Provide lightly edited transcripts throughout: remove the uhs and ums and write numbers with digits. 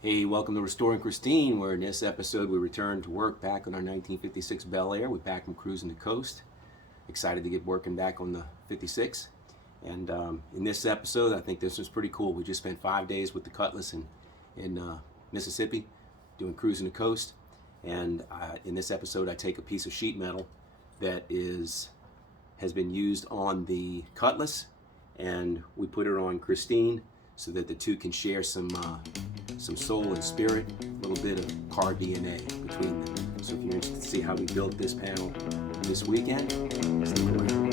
Hey, welcome to Restoring Christine, where in this episode we return to work back on our 1956 Bel Air. We're back from Cruisin the Coast. Excited to get working back on the 56. And in this episode, I think this was pretty cool. We just spent 5 days with the Cutlass in Mississippi doing Cruisin the Coast. And in this episode, I take a piece of sheet metal that has been used on the Cutlass, and we put it on Christine so that the two can share some soul and spirit, a little bit of car DNA between them. So if you're interested to see how we built this panel this weekend, stick around.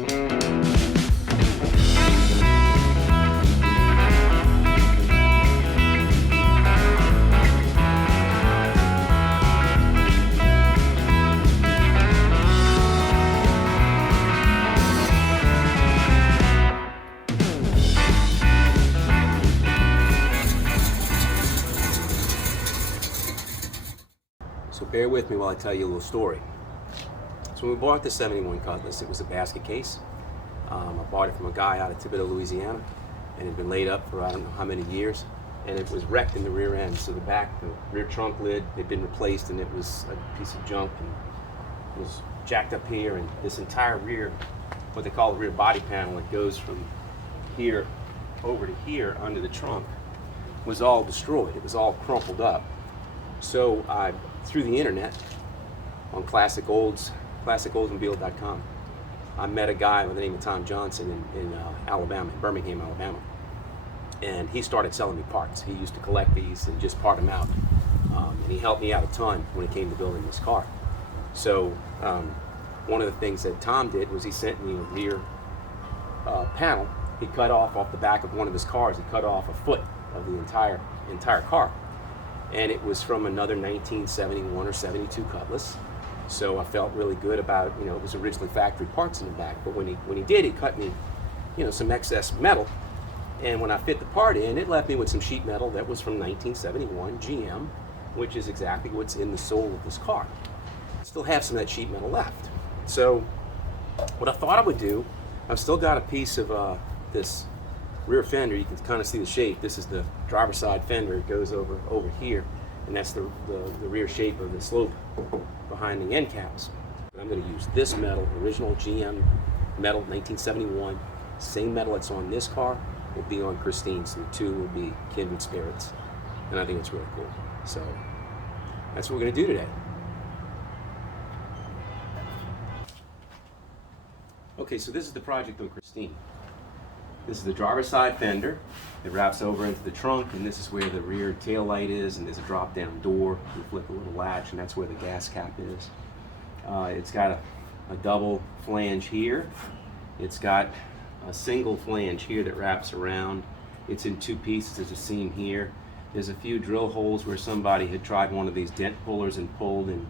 So bear with me while I tell you a little story. So when we bought the 71 Cutlass, it was a basket case. I bought it from a guy out of Thibodaux, Louisiana, and it had been laid up for I don't know how many years, and it was wrecked in the rear end. So the rear trunk lid had been replaced, and it was a piece of junk, and it was jacked up here, and this entire rear, what they call the rear body panel, it goes from here over to here under the trunk, was all destroyed. It was all crumpled up. So I, through the internet, on classicoldsandbuild.com, I met a guy by the name of Tom Johnson in Alabama, in Birmingham, Alabama. And he started selling me parts. He used to collect these and just part them out. And he helped me out a ton when it came to building this car. So one of the things that Tom did was he sent me a rear panel. He cut off the back of one of his cars. He cut off a foot of the entire car. And it was from another 1971 or 72 Cutlass. So I felt really good about, it was originally factory parts in the back, but when he did, he cut me, some excess metal. And when I fit the part in, it left me with some sheet metal that was from 1971 GM, which is exactly what's in the soul of this car. I still have some of that sheet metal left. So what I thought I would do, I've still got a piece of this rear fender. You can kind of see the shape. This is the driver's side fender. It goes over here, and that's the rear shape of the slope behind the end caps. I'm going to use this metal, original GM metal, 1971. Same metal that's on this car will be on Christine, so the two will be kindred spirits, and I think it's really cool. So that's what we're going to do today. Okay, so this is the project on Christine. This is the driver's side fender. It wraps over into the trunk, and this is where the rear tail light is, and there's a drop-down door. You flip a little latch, and that's where the gas cap is. It's got a double flange here. It's got a single flange here that wraps around. It's in two pieces. There's a seam here. There's a few drill holes where somebody had tried one of these dent pullers and pulled and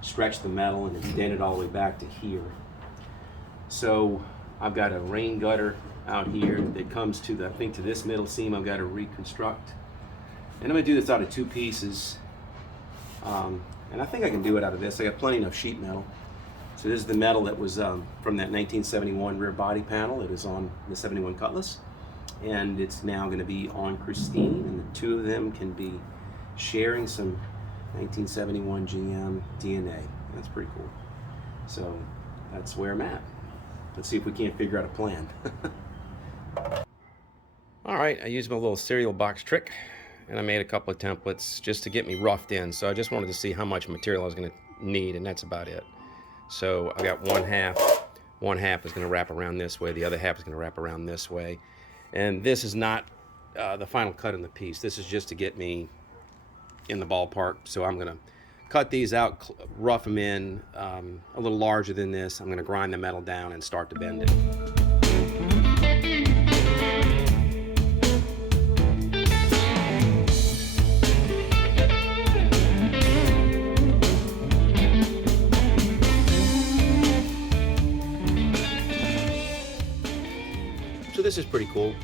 stretched the metal, and it's dented all the way back to here. So I've got a rain gutter out here that comes to to this middle seam. I've got to reconstruct, and I'm going to do this out of two pieces, and I think I can do it out of this. I got plenty enough sheet metal. So this is the metal that was from that 1971 rear body panel. It is on the 71 Cutlass, and it's now going to be on Christine, and the two of them can be sharing some 1971 GM DNA. That's pretty cool. So that's where I'm at. Let's see if we can't figure out a plan. All right, I used my little cereal box trick, and I made a couple of templates just to get me roughed in. So I just wanted to see how much material I was going to need, and that's about it. So I got one half is going to wrap around this way, the other half is going to wrap around this way. And this is not the final cut in the piece. This is just to get me in the ballpark. So I'm going to cut these out, rough them in a little larger than this. I'm going to grind the metal down and start to bend it. So this is pretty cool.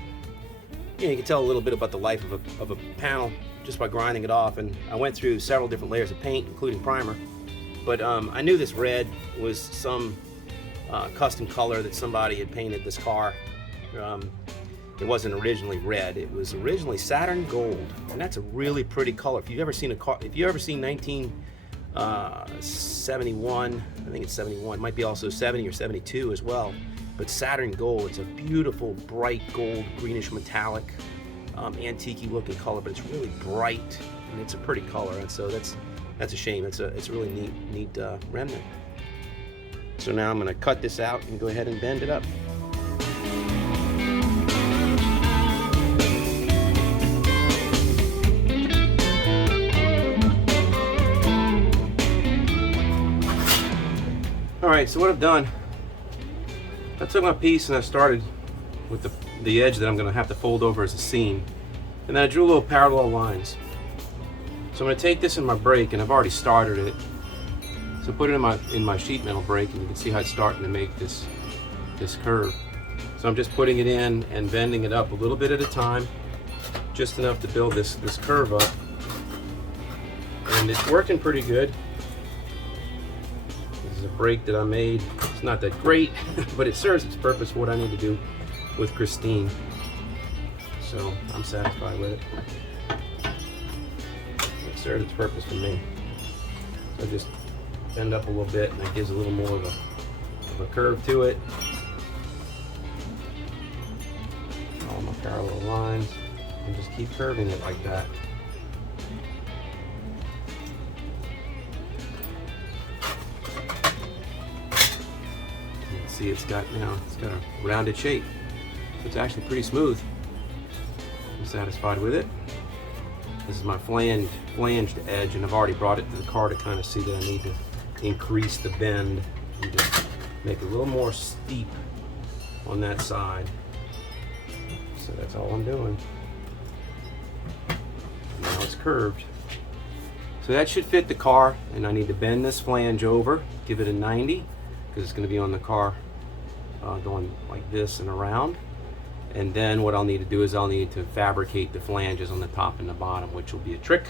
You can tell a little bit about the life of a panel just by grinding it off, and I went through several different layers of paint, including primer. But I knew this red was some custom color that somebody had painted this car. It wasn't originally red. It was originally Saturn Gold, and that's a really pretty color. If you've ever seen a car, if you ever seen 1971, I think it's 71, might be also 70 or 72 as well. But Saturn Gold, it's a beautiful, bright gold, greenish metallic, antique-y looking color, but it's really bright and it's a pretty color. And so that's a shame. It's a really neat remnant. So now I'm going to cut this out and go ahead and bend it up. Alright, so what I've done, I took my piece and I started with the edge that I'm going to have to fold over as a seam. And then I drew little parallel lines. So I'm going to take this in my brake, and I've already started it. So put it in my sheet metal brake, and you can see how it's starting to make this curve. So I'm just putting it in and bending it up a little bit at a time, just enough to build this curve up. And it's working pretty good. This is a brake that I made. It's not that great, but it serves its purpose for what I need to do with Christine. So I'm satisfied with it. It serves its purpose for me. So just bend up a little bit, and that gives a little more of a curve to it. Follow my parallel lines and just keep curving it like that. You can see it's got a rounded shape. It's actually pretty smooth. I'm satisfied with it. This is my flanged edge, and I've already brought it to the car to kind of see that I need to increase the bend and just make it a little more steep on that side. So that's all I'm doing. Now it's curved. So that should fit the car, and I need to bend this flange over, give it a 90, because it's going to be on the car going like this and around. And then what I'll need to do is I'll need to fabricate the flanges on the top and the bottom, which will be a trick.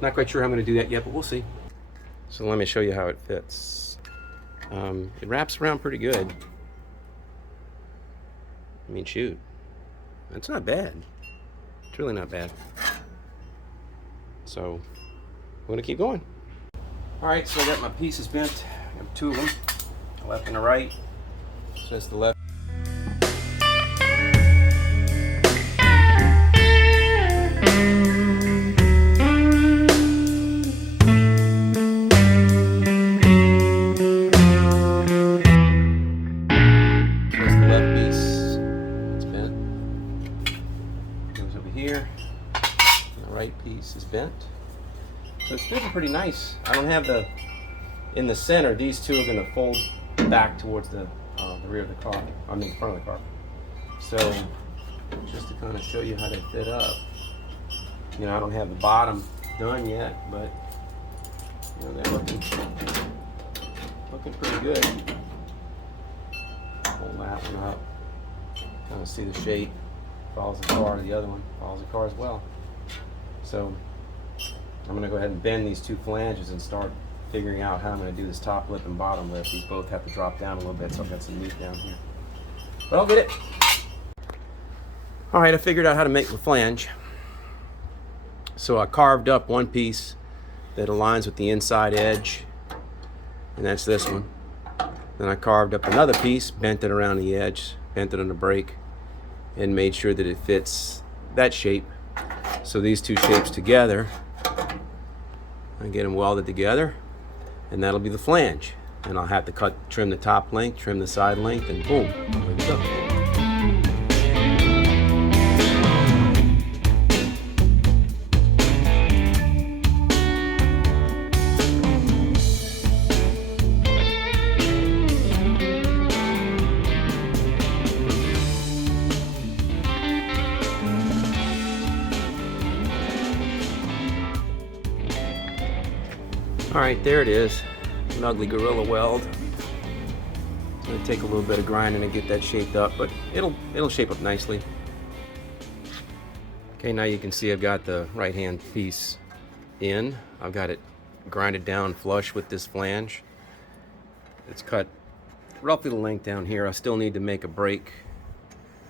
Not quite sure how I'm going to do that yet, but we'll see. So let me show you how it fits. It wraps around pretty good. I mean, shoot. It's not bad. It's really not bad. So I'm going to keep going. Alright, so I got my pieces bent. I have two of them, the left and the right. So that's the left. Is bent. So it's fitting pretty nice. I don't have in the center, these two are going to fold back towards the rear of the car, I mean the front of the car. So just to kind of show you how they fit up, you know, I don't have the bottom done yet, but you know, they're looking pretty good. Hold that one up, kind of see the shape, follows the car. The other one follows the car as well. So I'm going to go ahead and bend these two flanges and start figuring out how I'm going to do this top lip and bottom lip. These both have to drop down a little bit, so I've got some meat down here. But I'll get it. Alright, I figured out how to make the flange. So I carved up one piece that aligns with the inside edge, and that's this one. Then I carved up another piece, bent it around the edge, bent it on the brake, and made sure that it fits that shape. So these two shapes together, I get them welded together, and that'll be the flange. And I'll have to trim the top length, trim the side length, and boom, there we go. Alright, there it is. An ugly gorilla weld. It's going to take a little bit of grinding to get that shaped up, but it'll shape up nicely. Okay, now you can see I've got the right hand piece in. I've got it grinded down flush with this flange. It's cut roughly the length down here. I still need to make a break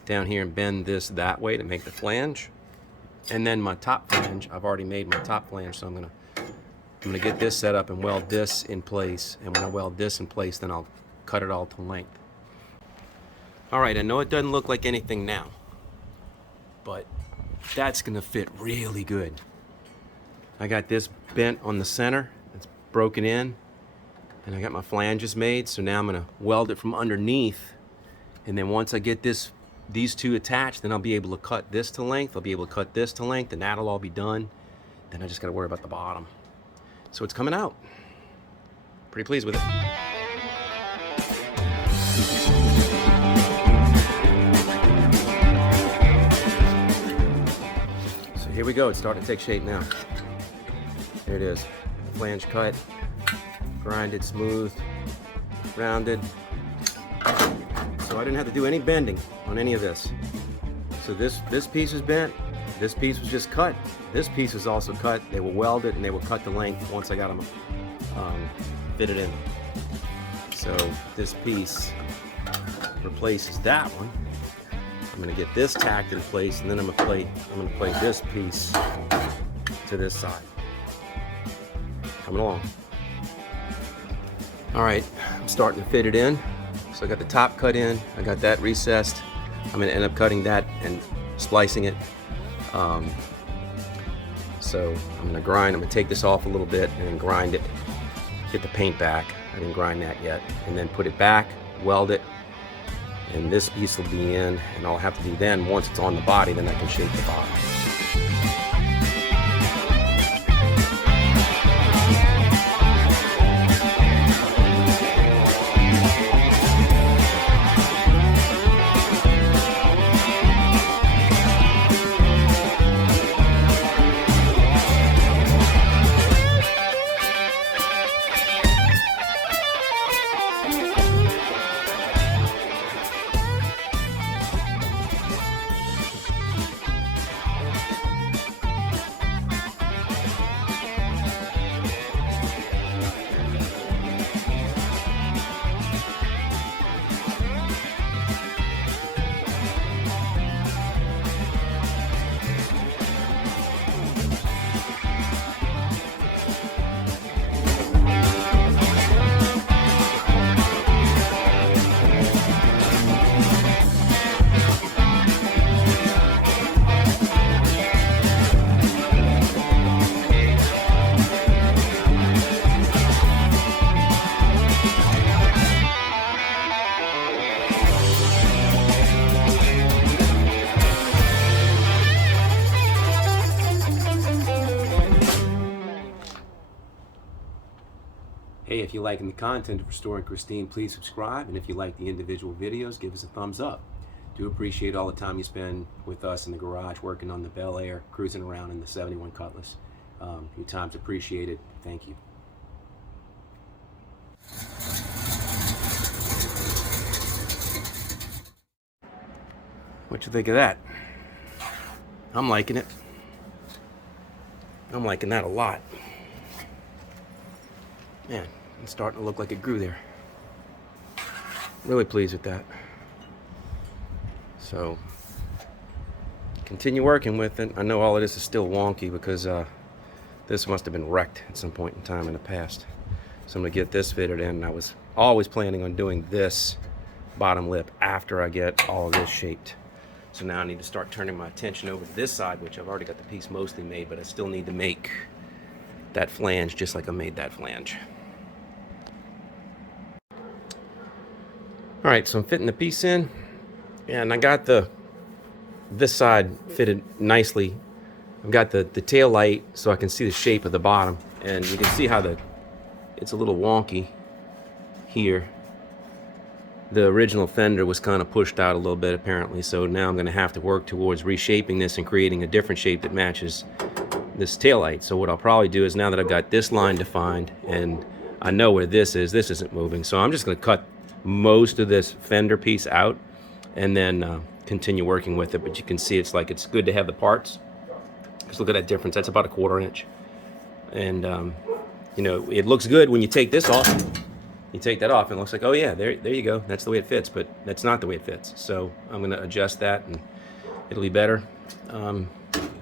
down here and bend this that way to make the flange. And then my top flange, I've already made my top flange, so I'm gonna get this set up and weld this in place. And when I weld this in place, then I'll cut it all to length. All right, I know it doesn't look like anything now, but that's gonna fit really good. I got this bent on the center, it's broken in, and I got my flanges made, so now I'm gonna weld it from underneath, and then once I get these two attached, then I'll be able to cut this to length, I'll be able to cut this to length, and that'll all be done. Then I just gotta worry about the bottom. So it's coming out. Pretty pleased with it. So here we go, it's starting to take shape now. There it is, flange cut, grinded, smooth, rounded. So I didn't have to do any bending on any of this. So this piece is bent, this piece was just cut, this piece was also cut. They will weld it and they will cut the length once I got them fitted in. So this piece replaces that one. I'm gonna get this tacked in place, and then I'm gonna play this piece to this side. Coming along. All right, I'm starting to fit it in. So I got the top cut in, I got that recessed. I'm gonna end up cutting that and splicing it. So I'm gonna grind, I'm gonna take this off a little bit and then grind it, get the paint back. I didn't grind that yet. And then put it back, weld it, and this piece will be in, and all I have to do then, once it's on the body, then I can shape the bottom. Hey, if you're liking the content of Restoring Christine, please subscribe. And if you like the individual videos, give us a thumbs up. Do appreciate all the time you spend with us in the garage working on the Bel Air, cruising around in the 71 Cutlass. Your time's appreciated. Thank you. What you think of that? I'm liking it. I'm liking that a lot. Man, it's starting to look like it grew there. Really pleased with that. So, continue working with it. I know all of this is still wonky because this must have been wrecked at some point in time in the past. So I'm gonna get this fitted in, and I was always planning on doing this bottom lip after I get all of this shaped. So now I need to start turning my attention over to this side, which I've already got the piece mostly made, but I still need to make that flange just like I made that flange. All right, so I'm fitting the piece in, and I got this side fitted nicely. I've got the tail light so I can see the shape of the bottom, and you can see how it's a little wonky here. The original fender was kind of pushed out a little bit apparently, so now I'm going to have to work towards reshaping this and creating a different shape that matches this taillight. So what I'll probably do is, now that I've got this line defined and I know where this isn't moving, so I'm just going to cut most of this fender piece out and then continue working with it. But you can see it's good to have the parts, because look at that difference. That's about a 1/4 inch, and you know, it looks good when you take this off. you take that off and it looks like, oh yeah, there you go, that's the way it fits, but that's not the way it fits. So I'm going to adjust that and it'll be better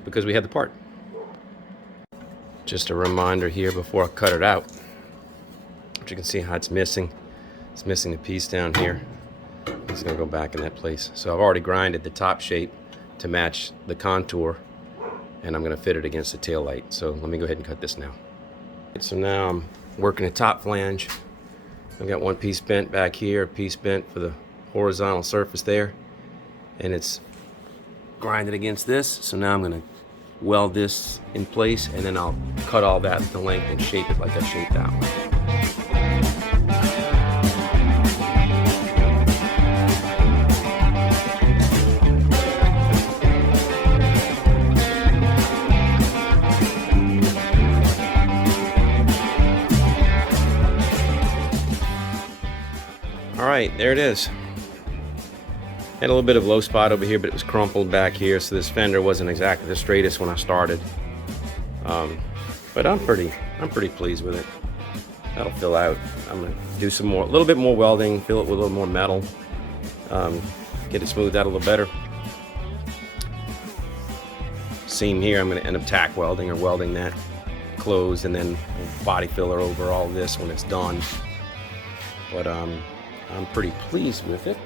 because we had the part. Just a reminder here before I cut it out, but you can see how it's missing. It's missing a piece down here. It's going to go back in that place. So I've already grinded the top shape to match the contour, and I'm going to fit it against the tail light. So let me go ahead and cut this now. So now I'm working the top flange. I've got one piece bent back here, a piece bent for the horizontal surface there, and it's grinded against this. So now I'm going to weld this in place, and then I'll cut all that to length and shape it like I shaped that one. Alright, there it is. Had a little bit of low spot over here, but it was crumpled back here, so this fender wasn't exactly the straightest when I started. But I'm pretty pleased with it. That'll fill out. I'm gonna do some more, a little bit more welding, fill it with a little more metal, get it smoothed out a little better. Seam here, I'm gonna end up tack welding or welding that closed, and then body filler over all this when it's done. But I'm pretty pleased with it.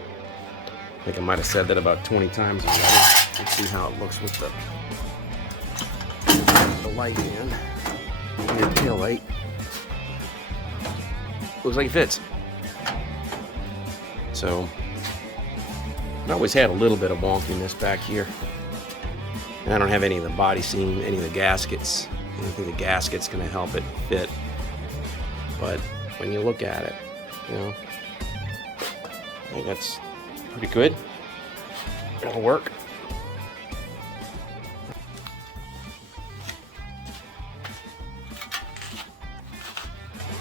I think I might have said that about 20 times already. Let's see how it looks with the light in. The tail light. Looks like it fits. So, I always had a little bit of wonkiness back here. And I don't have any of the body seam, any of the gaskets. I don't think the gasket's gonna help it fit. But when you look at it, you know, I think that's pretty good. That'll work.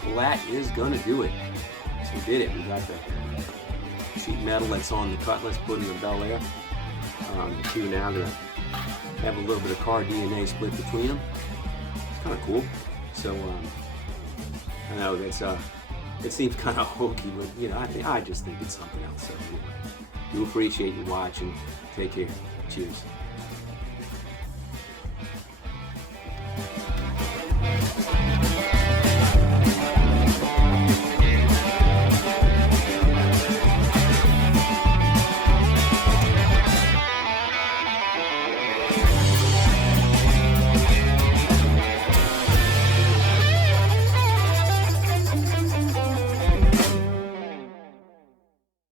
Well, that is gonna do it. So we did it. We got the sheet metal that's on the Cutlass put in the Bel Air. The two now gonna have a little bit of car DNA split between them. It's kind of cool. So I know that's it seems kind of hokey, but you know, I just think it's something else. So anyway, do appreciate you watching. Take care. Cheers.